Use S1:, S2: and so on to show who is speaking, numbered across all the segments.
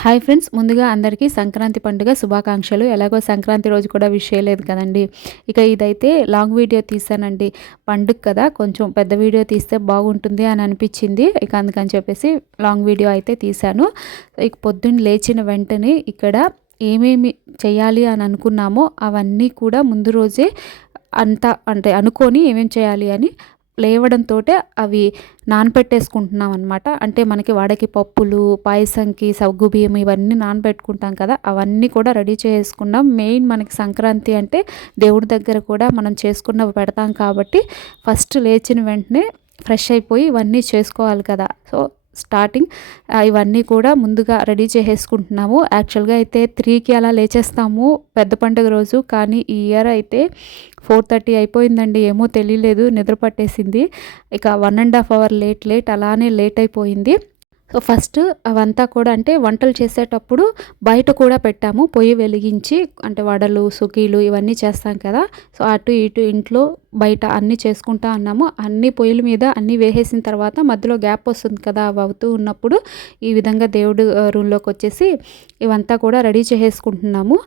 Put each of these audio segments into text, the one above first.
S1: Hi friends ముందుగా అందరికీ సంక్రాంతి పండుగ శుభాకాంక్షలు. ఎలాగో సంక్రాంతి రోజు కూడా విష్ చేయలేదు కదండి. ఇక ఇదైతే లాంగ్ వీడియో తీసానండి. పండుగ కదా కొంచెం పెద్ద వీడియో తీస్తే బాగుంటుంది అని అనిపించింది. ఇక అందుకని చెప్పేసి లాంగ్ వీడియో అయితే తీశాను. ఇక పొద్దున్న లేచిన వెంటనే ఇక్కడ ఏమేమి చేయాలి అని అనుకున్నామో అవన్నీ కూడా ముందు రోజే అంతా అంటే అనుకొని ఏమేమి చేయాలి అని లేవడంతో అవి నానపెట్టేసుకుంటున్నాం అనమాట అంటే మనకి వాడకి పప్పులు పాయసంకి సగ్గు బియ్యం ఇవన్నీ నానబెట్టుకుంటాం కదా అవన్నీ కూడా రెడీ చేసుకున్నాం. మెయిన్ మనకి సంక్రాంతి అంటే దేవుడి దగ్గర కూడా మనం చేసుకున్నవి పెడతాం కాబట్టి ఫస్ట్ లేచిన వెంటనే ఫ్రెష్ అయిపోయి ఇవన్నీ చేసుకోవాలి కదా. So starting. ఇవన్నీ కూడా ముందుగా రెడీ చేసేసుకుంటున్నాము. యాక్చువల్గా అయితే త్రీకి అలా లేచేస్తాము పెద్ద పండుగ రోజు కానీ ఈ ఇయర్ అయితే ఫోర్ థర్టీ అయిపోయిందండి. ఏమో తెలియలేదు నిద్ర పట్టేసింది. ఇక one and half hour late late అలానే లేట్ అయిపోయింది. సో ఫస్ట్ అవంతా కూడా అంటే వంటలు చేసేటప్పుడు బయట కూడా పెట్టాము. పొయ్యి వెలిగించి అంటే వడలు సుఖీలు ఇవన్నీ చేస్తాం కదా. సో అటు ఇటు ఇంట్లో బయట అన్నీ చేసుకుంటా ఉన్నాము అన్ని పొయ్యిల మీద అన్నీ వేసేసిన తర్వాత మధ్యలో గ్యాప్ వస్తుంది కదా అవి అవుతూ ఉన్నప్పుడు ఈ విధంగా దేవుడు రూమ్లోకి వచ్చేసి ఇవంతా కూడా రెడీ చేసేసుకుంటున్నాము.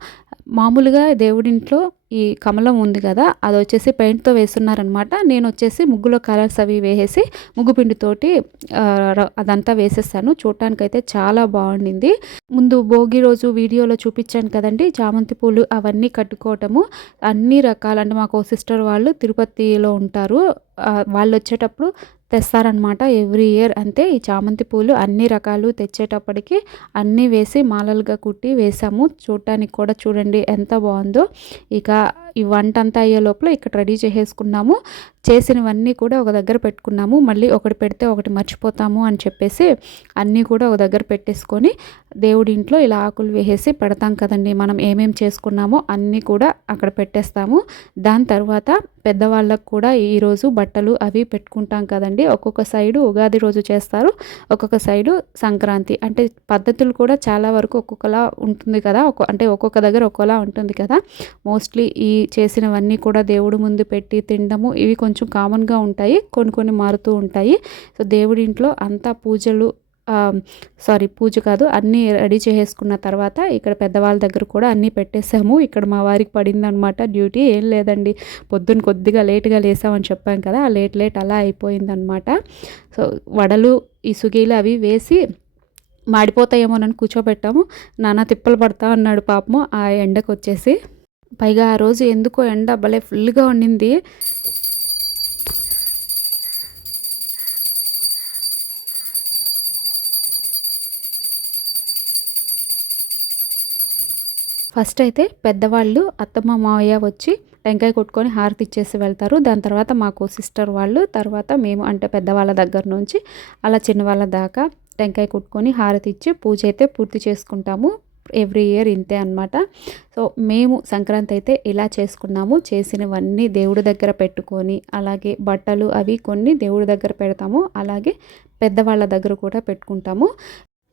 S1: మామూలుగా దేవుడింట్లో ఈ కమలం ఉంది కదా అది వచ్చేసి పెయింట్తో వేస్తున్నారనమాట. నేను వచ్చేసి ముగ్గులో కలర్స్ అవి వేసేసి ముగ్గు పిండితోటి అదంతా వేసేస్తాను. చూడటానికైతే చాలా బాగుండింది. ముందు భోగి రోజు వీడియోలో చూపించాను కదండి చామంతి పూలు అవన్నీ కట్టుకోవటము. అన్ని రకాలంటే మాకు సిస్టర్ వాళ్ళు తిరుపతిలో ఉంటారు. వాళ్ళు వచ్చేటప్పుడు తెస్తారనమాట ఎవ్రీ ఇయర్ అంతే ఈ చామంతి పూలు అన్ని రకాలు తెచ్చేటప్పటికి అన్నీ వేసి మాలలుగా కుట్టి వేసాము. చూడటానికి కూడా చూడండి ఎంత బాగుందో. ఇక ఈ వంట అంతా అయ్యే లోపల ఇక్కడ రెడీ చేసేసుకున్నాము. చేసినవన్నీ కూడా ఒక దగ్గర పెట్టుకున్నాము. మళ్ళీ ఒకటి పెడితే ఒకటి మర్చిపోతాము అని చెప్పేసి అన్నీ కూడా ఒక దగ్గర పెట్టేసుకొని దేవుడి ఇంట్లో ఇలా ఆకులు వేసేసి పెడతాం కదండి. మనం ఏమేమి చేసుకున్నామో అన్నీ కూడా అక్కడ పెట్టేస్తాము. దాని తర్వాత పెద్దవాళ్ళకు కూడా ఈరోజు బట్టలు అవి పెట్టుకుంటాం కదండి. ఒక్కొక్క సైడు ఉగాది రోజు చేస్తారు. ఒక్కొక్క సైడు సంక్రాంతి అంటే పద్ధతులు కూడా చాలా వరకు ఒక్కొక్కలా ఉంటుంది కదా. అంటే ఒక్కొక్క దగ్గర ఒక్కోలా ఉంటుంది కదా. మోస్ట్లీ ఈ చేసినవన్నీ కూడా దేవుడు ముందు పెట్టి తినడము ఇవి కొంచెం కొంచెం కామన్గా ఉంటాయి కొన్ని కొన్ని మారుతూ ఉంటాయి. సో దేవుడి ఇంట్లో అంతా పూజలు సారీ పూజ కాదు అన్నీ రెడీ చేసేసుకున్న తర్వాత ఇక్కడ పెద్దవాళ్ళ దగ్గర కూడా అన్నీ పెట్టేసాము. ఇక్కడ మా వారికి పడిందనమాట డ్యూటీ ఏం లేదండి. పొద్దున్న కొద్దిగా లేట్గా లేసామని చెప్పాం కదా ఆ లేట్ లేట్ అలా అయిపోయిందనమాట సో వడలు ఇసుగీలు అవి వేసి మాడిపోతాయేమోనని కూర్చోబెట్టాము. నాన్న తిప్పలు పడతా అన్నాడు పాపము ఆ ఎండకు వచ్చేసి పైగా ఆ రోజు ఎందుకో ఎండ భలే ఫుల్గా ఉండింది. ఫస్ట్ అయితే పెద్దవాళ్ళు అత్తమ్మ మావయ్య వచ్చి టెంకాయ కొట్టుకొని హారతి ఇచ్చేసి వెళ్తారు. దాని తర్వాత మాకు సిస్టర్ వాళ్ళు తర్వాత మేము అంటే పెద్దవాళ్ళ దగ్గర నుంచి అలా చిన్నవాళ్ళ దాకా టెంకాయ కొట్టుకొని హారతి ఇచ్చి పూజ అయితే పూర్తి చేసుకుంటాము. ఎవ్రీ ఇయర్ ఇంతే అనమాట సో మేము సంక్రాంతి అయితే ఇలా చేసుకున్నాము. చేసినవన్నీ దేవుడి దగ్గర పెట్టుకొని అలాగే బట్టలు అవి కొన్ని దేవుడి దగ్గర పెడతాము. అలాగే పెద్దవాళ్ళ దగ్గర కూడా పెట్టుకుంటాము.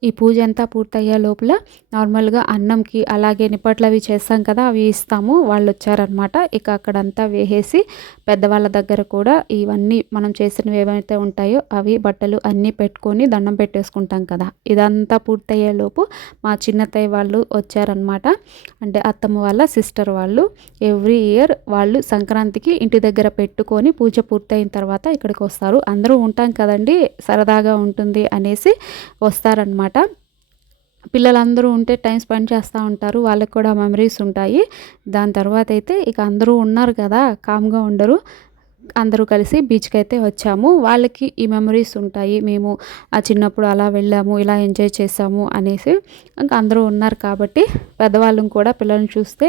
S1: ఈ పూజ అంతా పూర్తయ్యే లోపల నార్మల్గా అన్నంకి అలాగే నిప్పట్లు అవి చేస్తాం కదా అవి ఇస్తాము. వాళ్ళు వచ్చారనమాట ఇక అక్కడంతా వేసేసి పెద్దవాళ్ళ దగ్గర కూడా ఇవన్నీ మనం చేసినవి ఏవైతే ఉంటాయో అవి బట్టలు అన్నీ పెట్టుకొని దండం పెట్టేసుకుంటాం కదా. ఇదంతా పూర్తయ్యే లోపు మా చిన్నతయ్య వాళ్ళు వచ్చారనమాట. అంటే అత్తమ్మ వాళ్ళ సిస్టర్ వాళ్ళు. ఎవ్రీ ఇయర్ వాళ్ళు సంక్రాంతికి ఇంటి దగ్గర పెట్టుకొని పూజ పూర్తయిన తర్వాత ఇక్కడికి వస్తారు అందరూ ఉంటాం కదండి సరదాగా ఉంటుంది అనేసి వస్తారనమాట. అనమాట. పిల్లలందరూ ఉంటే టైం స్పెండ్ చేస్తూ ఉంటారు. వాళ్ళకి కూడా మెమరీస్ ఉంటాయి. దాని తర్వాత అయితే ఇక అందరూ ఉన్నారు కదా కామ్గా ఉండరు. అందరూ కలిసి బీచ్కి అయితే వచ్చాము. వాళ్ళకి ఈ మెమరీస్ ఉంటాయి. మేము ఆ చిన్నప్పుడు అలా వెళ్ళాము ఇలా ఎంజాయ్ చేసాము అనేసి ఇంకా అందరూ ఉన్నారు కాబట్టి పెద్దవాళ్ళని కూడా పిల్లల్ని చూస్తే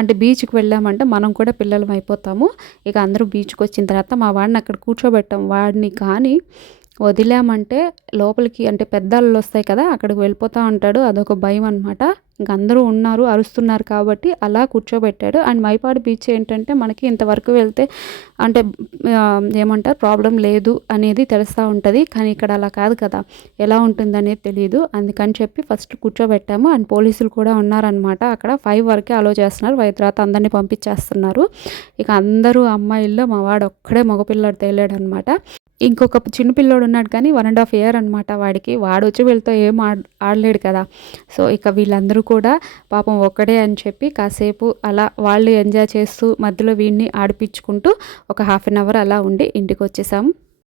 S1: అంటే బీచ్కి వెళ్ళామంటే మనం కూడా పిల్లలం అయిపోతాము. ఇక అందరూ బీచ్కి వచ్చిన తర్వాత మా వాడిని అక్కడ కూర్చోబెట్టాం. వాడిని కానీ వదిలామంటే లోపలికి అంటే పెద్ద వస్తాయి కదా అక్కడికి వెళ్ళిపోతూ ఉంటాడు. అదొక భయం అనమాట ఇంక అందరూ ఉన్నారు అరుస్తున్నారు కాబట్టి అలా కూర్చోబెట్టాడు. అండ్ మైపాడు బీచ్ ఏంటంటే మనకి ఇంతవరకు వెళ్తే అంటే ఏమంటారు ప్రాబ్లం లేదు అనేది తెలుస్తూ ఉంటుంది. కానీ ఇక్కడ అలా కాదు కదా ఎలా ఉంటుందనేది తెలియదు అందుకని చెప్పి ఫస్ట్ కూర్చోబెట్టాము. అండ్ పోలీసులు కూడా ఉన్నారనమాట అక్కడ ఫైవ్ వరకే అలో చేస్తున్నారు. ఫైవ్ తర్వాత అందరినీ పంపించేస్తున్నారు. ఇక అందరూ అమ్మాయిల్లో మా వాడు ఒక్కడే మగపిల్లడు తేలాడు అనమాట ఇంకొక చిన్న పిల్లోడు ఉన్నాడు కానీ వన్ అండ్ హాఫ్ ఇయర్ అనమాట వాడికి. వాడు వచ్చి వీళ్ళతో ఏం ఆడ ఆడలేడు కదా. సో ఇక వీళ్ళందరూ కూడా పాపం ఒక్కడే అని చెప్పి కాసేపు అలా వాళ్ళు ఎంజాయ్ చేస్తూ మధ్యలో వీడిని ఆడిపించుకుంటూ ఒక హాఫ్ అన్ అవర్ అలా ఉండి ఇంటికి వచ్చేసాము